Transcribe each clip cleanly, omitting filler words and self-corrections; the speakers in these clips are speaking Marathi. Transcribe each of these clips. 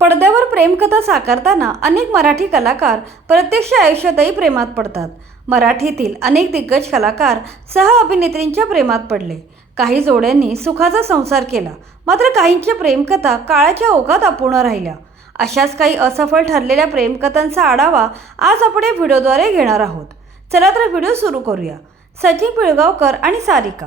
पडद्यावर प्रेमकथा साकारताना अनेक मराठी कलाकार प्रत्यक्ष आयुष्यातही प्रेमात पडतात. मराठीतील अनेक दिग्गज कलाकार सह अभिनेत्रींच्या प्रेमात पडले. काही जोड्यांनी सुखाचा संसार केला, मात्र काहींच्या प्रेमकथा काळाच्या ओघात अपूर्ण राहिल्या. अशाच काही असफल ठरलेल्या प्रेमकथांचा आढावा आज आपण या व्हिडिओद्वारे घेणार आहोत. चला तर व्हिडिओ सुरू करूया. सचिन पिळगावकर आणि सारिका.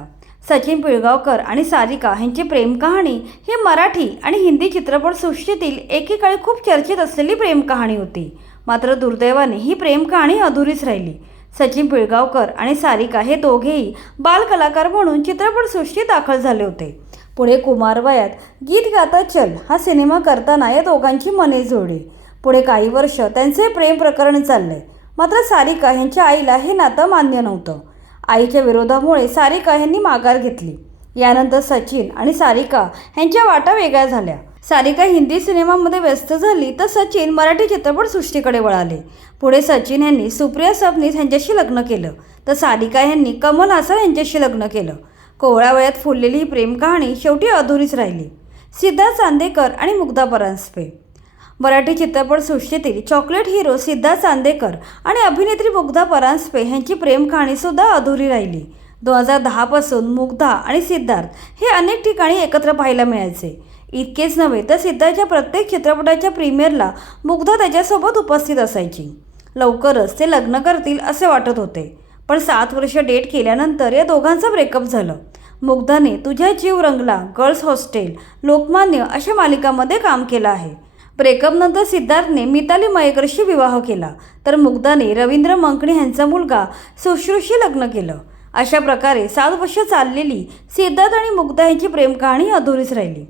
सचिन पिळगावकर आणि सारिका यांची प्रेम कहाणी ही मराठी आणि हिंदी चित्रपटसृष्टीतील एकेकाळी खूप चर्चेत असलेली प्रेम कहाणी होती. मात्र दुर्दैवाने ही प्रेम कहाणी अधुरीच राहिली. सचिन पिळगावकर आणि सारिका हे दोघेही बालकलाकार म्हणून चित्रपटसृष्टीत दाखल झाले होते. पुढे कुमारवयात गीत गाता चल हा सिनेमा करताना या दोघांची मने जुळली. पुढे काही वर्ष त्यांचे प्रेम प्रकरण चालले. मात्र सारिका यांच्या आईला हे नातं मान्य नव्हतं. आईच्या विरोधामुळे सारिका यांनी माघार घेतली. यानंतर सचिन आणि सारिका यांच्या वाटा वेगळ्या झाल्या. सारिका हिंदी सिनेमामध्ये व्यस्त झाली तर सचिन मराठी चित्रपटसृष्टीकडे वळाले. पुढे सचिन यांनी सुप्रिया सबनीस यांच्याशी लग्न केलं तर सारिका यांनी कमल हासन यांच्याशी लग्न केलं. कोवळ्या वयात फुललेली ही प्रेम कहाणी शेवटी अधुरीच राहिली. सिद्धार्थ चांदेकर आणि मुग्धा परांजपे. मराठी चित्रपटसृष्टीतील चॉकलेट हिरो सिद्धार्थ चांदेकर आणि अभिनेत्री मुग्धा परांजपे यांची प्रेम कहाणीसुद्धा अधुरी राहिली. 2010 पासून मुग्धा आणि सिद्धार्थ हे अनेक ठिकाणी एकत्र पाहायला मिळायचे. इतकेच नव्हे तर सिद्धार्थच्या प्रत्येक चित्रपटाच्या प्रीमियरला मुग्धा त्याच्यासोबत उपस्थित असायची. लवकरच ते लग्न करतील असे वाटत होते, पण 7 वर्ष डेट केल्यानंतर या दोघांचं ब्रेकअप झालं. मुग्धाने तुझ्या जीव रंगला, गर्ल्स हॉस्टेल, लोकमान्य अशा मालिकांमध्ये काम केलं आहे. ब्रेकअपनंतर सिद्धार्थने मिताली मयेकरशी विवाह केला तर मुग्धाने रवींद्र मंकणे यांचा मुलगा सुश्रुतशी लग्न केलं. अशा प्रकारे 7 वर्ष चाललेली सिद्धार्थ आणि मुग्धा यांची प्रेम कहाणी अधुरीच राहिली.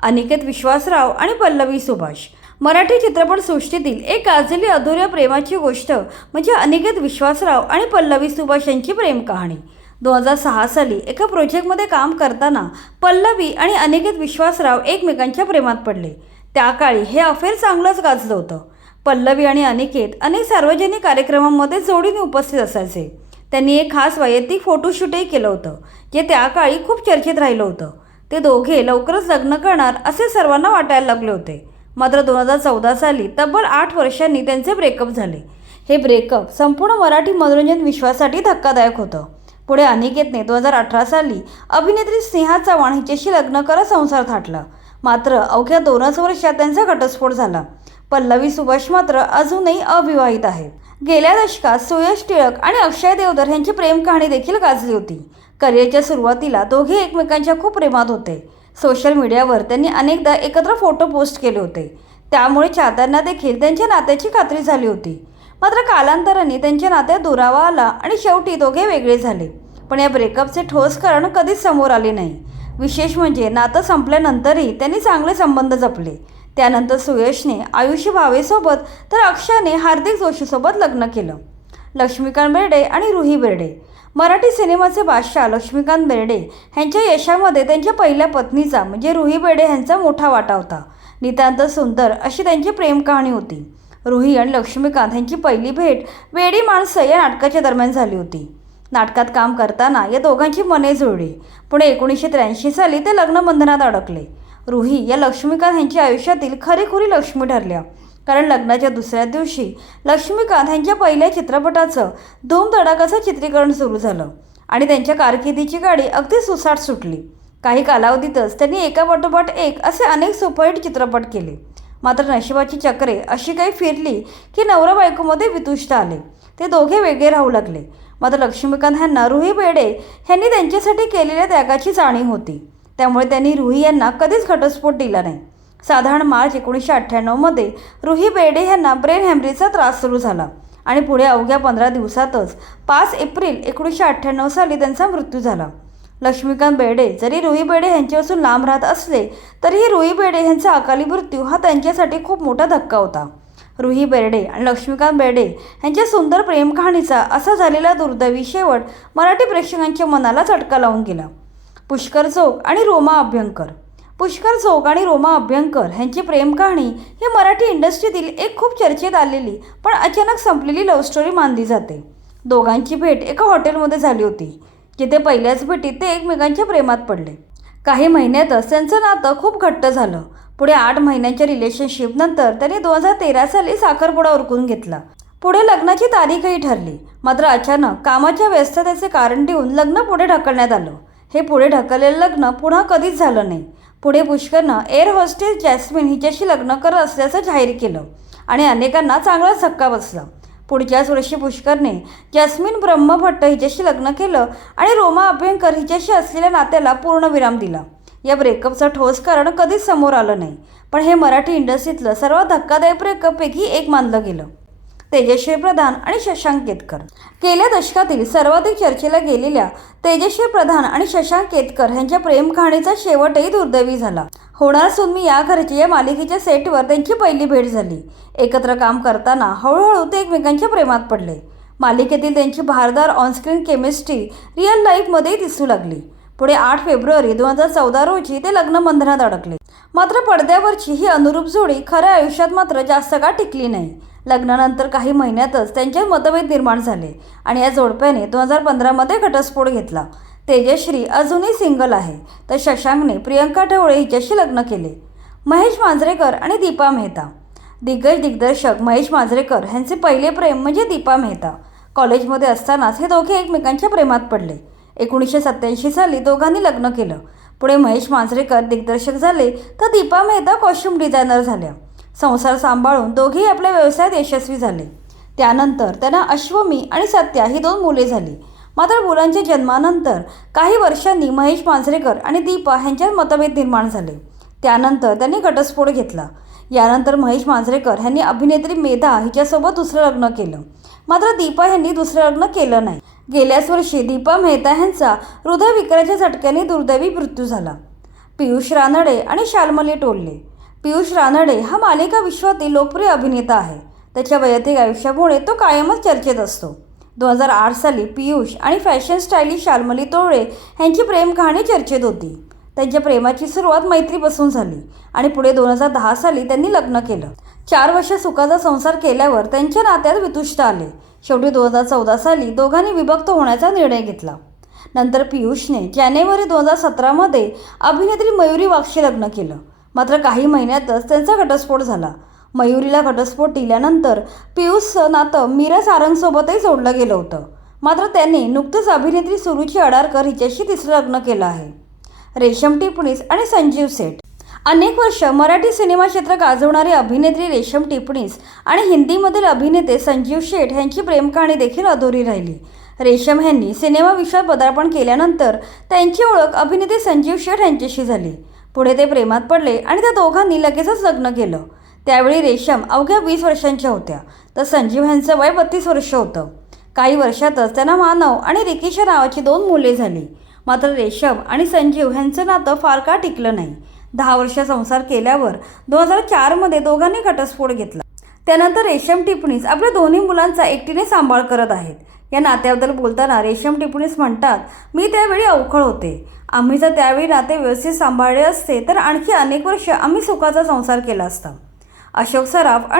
अनिकेत विश्वासराव आणि पल्लवी सुभाष. मराठी चित्रपटसृष्टीतील एक गाजलेली अधुऱ्या प्रेमाची गोष्ट म्हणजे अनिकेत विश्वासराव आणि पल्लवी सुभाष यांची प्रेम कहाणी. 2006 साली एका प्रोजेक्टमध्ये काम करताना पल्लवी आणि अनिकेत विश्वासराव एकमेकांच्या प्रेमात पडले. त्या काळी हे अफेअर चांगलंच गाजलं होतं. पल्लवी आणि अनिकेत अनेक सार्वजनिक कार्यक्रमांमध्ये जोडीने उपस्थित असायचे. त्यांनी एक खास वैयक्तिक फोटोशूटही केलं होतं, जे त्या काळी खूप चर्चेत राहिलं होतं. ते दोघे लवकरच लग्न करणार असे सर्वांना वाटायला लागले होते. मात्र 2014 साली तब्बल 8 वर्षांनी त्यांचे ब्रेकअप झाले. हे ब्रेकअप संपूर्ण मराठी मनोरंजन विश्वासाठी धक्कादायक होतं. पुढे अनिकेतने 2018 साली अभिनेत्री स्नेहा चव्हाण हिच्याशी लग्न करत संसार थाटला. मात्र अवघ्या 2च वर्षात त्यांचा घटस्फोट झाला. पल्लवी सुभाष मात्र अजूनही अविवाहित आहेत. गेल्या दशकात सुयश टिळक आणि अक्षय देवधर यांची प्रेम कहाणी देखील गाजली होती. करिअरच्या सुरुवातीला दोघे एकमेकांच्या खूप प्रेमात होते. सोशल मीडियावर त्यांनी अनेकदा एकत्र फोटो पोस्ट केले होते. त्यामुळे चाहत्यांना देखील त्यांच्या नात्याची खात्री झाली होती. मात्र कालांतराने त्यांच्या नात्यात दुरावा आला आणि शेवटी दोघे वेगळे झाले. पण या ब्रेकअपचे ठोस कारण कधीच समोर आले नाही. विशेष म्हणजे नातं संपल्यानंतरही त्यांनी चांगले संबंध जपले. त्यानंतर सुयशने आयुषी भावेसोबत तर अक्षयने हार्दिक जोशीसोबत लग्न केलं. लक्ष्मीकांत बेर्डे आणि रुही बेर्डे. मराठी सिनेमाचे बादशाह लक्ष्मीकांत बेर्डे यांच्या यशामध्ये त्यांच्या पहिल्या पत्नीचा म्हणजे रुही बेर्डे यांचा मोठा वाटा होता. नितांत सुंदर अशी त्यांची प्रेम कहाणी होती. रुही आणि लक्ष्मीकांत यांची पहिली भेट वेडी माणसं या नाटकाच्या दरम्यान झाली होती. नाटकात काम करताना या दोघांची मने जुळली. पुढे 1983 साली ते लग्नबंधनात अडकले. रुही या लक्ष्मीकांत यांच्या आयुष्यातील खरीखुरी लक्ष्मी ठरल्या, कारण लग्नाच्या दुसऱ्या दिवशी लक्ष्मीकांत यांच्या पहिल्या चित्रपटाचं धूम धडाकाचं चित्रीकरण सुरू झालं आणि त्यांच्या कारकिर्दीची गाडी अगदी सुसाट सुटली. काही कालावधीतच त्यांनी एकापाठोपाठ एक असे अनेक सुपरहिट चित्रपट केले. मात्र नशिबाची चक्रे अशी काही फिरली की नवरा बायकोमध्ये वितुष्ट आले. ते दोघे वेगळे राहू लागले. मात्र लक्ष्मीकांत यांना रुही बेर्डे यांनी त्यांच्यासाठी केलेल्या त्यागाची जाणीव होती. त्यामुळे त्यांनी रुही यांना कधीच घटस्फोट दिला नाही. साधारण मार्च 1998 रुही बेर्डे यांना ब्रेन हॅमरेजचा त्रास सुरू झाला आणि पुढे अवघ्या 15 दिवसातच 5 एप्रिल 1998 साली त्यांचा मृत्यू झाला. लक्ष्मीकांत बेर्डे जरी रुही बेर्डे यांच्यापासून लांब राहत असले तरीही रुही बेर्डे यांचा अकाली मृत्यू हा त्यांच्यासाठी खूप मोठा धक्का होता. रुही बेर्डे आणि लक्ष्मीकांत बेर्डे यांच्या सुंदर प्रेम कहाणीचा असा झालेला दुर्दैवी शेवट मराठी प्रेक्षकांच्या मनाला चटका लावून गेला. पुष्कर जोग आणि रोमा अभ्यंकर. पुष्कर जोग आणि रोमा अभ्यंकर यांची प्रेम कहाणी ही मराठी इंडस्ट्रीतील एक खूप चर्चेत आलेली पण अचानक संपलेली लव्ह स्टोरी मानली जाते. दोघांची भेट एका हॉटेलमध्ये झाली होती, जिथे पहिल्याच भेटीत ते एकमेकांच्या प्रेमात पडले. काही महिन्यातच त्यांचं नातं खूप घट्ट झालं. पुढे 8 महिन्यांच्या रिलेशनशिपनंतर त्यांनी 2013 साली साखरपुडा उरकून घेतला. पुढे लग्नाची तारीखही ठरली. मात्र अचानक कामाच्या व्यस्ततेचे कारण देऊन लग्न पुढे ढकलण्यात आलं. हे पुढे ढकललेलं लग्न पुन्हा कधीच झालं नाही. पुढे पुष्करनं एअर होस्टेस जॅस्मिन हिच्याशी लग्न करत असल्याचं जाहीर केलं आणि अनेकांना चांगलाच धक्का बसला. पुढच्याच वर्षी पुष्करने जॅस्मिन ब्रह्मभट्ट हिच्याशी लग्न केलं आणि रोमा अभ्यंकर हिच्याशी असलेल्या नात्याला पूर्णविराम दिला. या ब्रेकअपचं ठोस कारण कधीच समोर आलं नाही, पण हे मराठी इंडस्ट्रीतलं सर्वात धक्कादायक ब्रेकअपपैकी एक मानलं गेलं. तेजश्री प्रधान आणि शशांक केतकर. गेल्या दशकातील सर्वाधिक चर्चेला गेलेल्या तेजश्री प्रधान आणि शशांक केतकर यांच्या प्रेम कहाणीचा शेवटही दुर्दैवी झाला. होणार सून मी या घरची या मालिकेच्या सेटवर त्यांची पहिली भेट झाली. एकत्र काम करताना हळूहळू ते एकमेकांच्या प्रेमात पडले. मालिकेतील त्यांची भारदार ऑनस्क्रीन केमिस्ट्री रिअल लाईफमध्येही दिसू लागली. पुढे 8 फेब्रुवारी 2014 रोजी ते लग्नबंधनात अडकले. मात्र पडद्यावरची ही अनुरूप जोडी खऱ्या आयुष्यात मात्र जास्त काळ टिकली नाही. लग्नानंतर काही महिन्यातच त्यांच्यात मतभेद निर्माण झाले आणि या जोडप्याने 2015 घटस्फोट घेतला. तेजश्री अजूनही सिंगल आहे, तर शशांकने प्रियंका ढवळे हिच्याशी लग्न केले. महेश मांजरेकर आणि दीपा मेहता. दिग्गज दिग्दर्शक महेश मांजरेकर यांचे पहिले प्रेम म्हणजे दीपा मेहता. कॉलेजमध्ये असतानाच हे दोघे एकमेकांच्या प्रेमात पडले. 1987 साली दोघांनी लग्न केलं. पुढे महेश मांजरेकर दिग्दर्शक झाले, तर दीपा मेहता कॉस्ट्युम डिझायनर झाल्या. संसार सांभाळून दोघेही आपल्या व्यवसायात यशस्वी झाले. त्यानंतर त्यांना अश्वमी आणि सत्या ही 2 मुले झाली. मात्र मुलांच्या जन्मानंतर काही वर्षांनी महेश मांजरेकर आणि दीपा यांच्यात मतभेद निर्माण झाले. त्यानंतर त्यांनी घटस्फोट घेतला. यानंतर महेश मांजरेकर यांनी अभिनेत्री मेधा हिच्यासोबत दुसरं लग्न केलं. मात्र दीपा यांनी दुसरं लग्न केलं नाही. गेल्याच वर्षी दीपा मेहता यांचा हृदयविकाराच्या झटक्याने दुर्दैवी मृत्यू झाला. पियुष रानडे आणि शाल्मली टोल्ले. पियुष रानडे हा मालिका विश्वातील लोकप्रिय अभिनेता आहे. त्याच्या वैयक्तिक आयुष्यामुळे तो कायमच चर्चेत असतो. 2008 साली पियुष आणि फॅशन स्टायलिस्ट शाल्मली टोल्ले यांची प्रेम कहाणी चर्चेत होती. त्यांच्या प्रेमाची सुरुवात मैत्रीपासून झाली आणि पुढे 2010 साली त्यांनी लग्न केलं. 4 वर्ष सुखाचा संसार केल्यावर त्यांच्या नात्यात वितुष्ट आले. शेवटी 2014 साली दोघांनी विभक्त होण्याचा निर्णय घेतला. नंतर पियुषने जानेवारी 2017 अभिनेत्री मयुरी वाघशी लग्न केलं. मात्र काही महिन्यातच त्यांचा घटस्फोट झाला. मयुरीला घटस्फोट दिल्यानंतर पियुषचं नातं मीरा सारंगसोबतही जोडलं गेलं होतं. मात्र त्यांनी नुकतंच अभिनेत्री सुरुची अडारकर हिच्याशी तिसरं लग्न केलं आहे. रेशम टिपणीस आणि संजीव सेठ. अनेक वर्ष मराठी सिनेमा क्षेत्र गाजवणारी अभिनेत्री रेशम टिपणीस आणि हिंदीमधील अभिनेते संजीव शेठ यांची प्रेम कहाणी देखील अधुरी राहिली. रेशम यांनी सिनेमा विश्वात पदार्पण केल्यानंतर त्यांची ओळख अभिनेते संजीव शेठ यांच्याशी झाली. पुढे ते प्रेमात पडले आणि त्या दोघांनी लगेचच लग्न केलं. त्यावेळी रेशम अवघ्या 20 वर्षांच्या होत्या, तर संजीव यांचं वय 32 वर्ष होतं. काही वर्षातच त्यांना मानव आणि रिकेशा नावाची 2 मुले झाली. मात्र रेशम आणि संजीव यांचं नातं फार काळ टिकलं नाही. 10 वर्ष संसार केल्यावर 2004 दोघांनी घटस्फोट घेतला. त्यानंतर रेशम टिपणीस आपल्या दोन्ही मुलांचा एकटीने सांभाळ करत आहेत. या नात्याबद्दल बोलताना रेशम टिपणीस म्हणतात, मी त्यावेळी अवखळ होते. आम्ही जर त्यावेळी नाते व्यवस्थित सांभाळले असते तर आणखी अनेक वर्ष आम्ही सुखाचा संसार केला असता. अशोक सराफ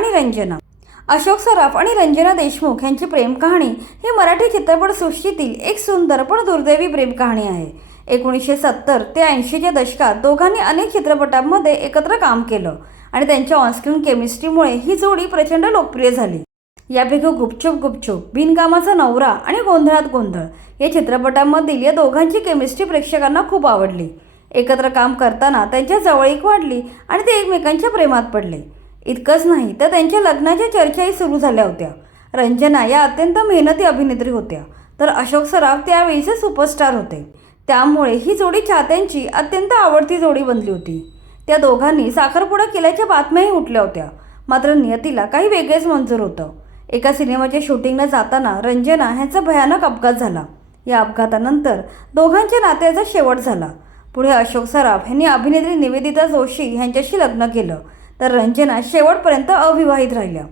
आणि रंजना देशमुख यांची प्रेम कहाणी ही मराठी चित्रपटसृष्टीतील एक सुंदर पण दुर्दैवी प्रेम कहाणी आहे. 1970 ते 80च्या दशकात दोघांनी अनेक चित्रपटांमध्ये एकत्र काम केलं आणि त्यांच्या ऑनस्क्रीन केमिस्ट्रीमुळे ही जोडी प्रचंड लोकप्रिय झाली. यापैकी गुपचूप गुपचूप, बिनकामाचा नवरा आणि गोंधळात गोंधळ या चित्रपटांमधील या दोघांची केमिस्ट्री प्रेक्षकांना खूप आवडली. एकत्र काम करताना त्यांच्या जवळीक वाढली आणि ते एकमेकांच्या प्रेमात पडले. इतकंच नाही तर त्यांच्या लग्नाच्या चर्चाही सुरू झाल्या होत्या. रंजना या अत्यंत मेहनती अभिनेत्री होत्या, तर अशोक सराफ त्यावेळीचे सुपरस्टार होते. त्यामुळे ही जोडी चाहत्यांची अत्यंत आवडती जोडी बनली होती. त्या दोघांनी साखरपुडा केल्याच्या बातम्याही उठल्या होत्या. मात्र नियतीला काही वेगळेच मंजूर होतं. एका सिनेमाच्या शूटिंगला जाताना रंजना ह्यांचा भयानक अपघात झाला. या अपघातानंतर दोघांच्या नात्याचा शेवट झाला. पुढे अशोक सराफ यांनी अभिनेत्री निवेदिता जोशी यांच्याशी लग्न केलं, तर रंजना शेवटपर्यंत अविवाहित राहिल्या.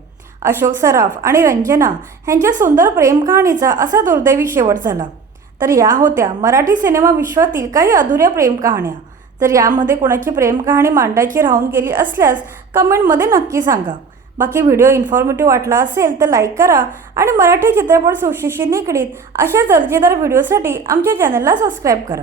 अशोक सराफ आणि रंजना यांच्या सुंदर प्रेम कहाणीचा असा दुर्दैवी शेवट झाला. तर या होत्या मराठी सिनेमा विश्वातील काही अधुऱ्या प्रेम कहाण्या. जर यामध्ये कोणाची प्रेम कहाणी मांडायची राहून गेली असल्यास कमेंटमध्ये नक्की सांगा. बाकी व्हिडिओ इन्फॉर्मेटिव्ह वाटला असेल तर लाईक करा आणि मराठी चित्रपट सृष्टीशी निगडीत अशा दर्जेदार व्हिडिओसाठी आमच्या चॅनलला सबस्क्राईब करा.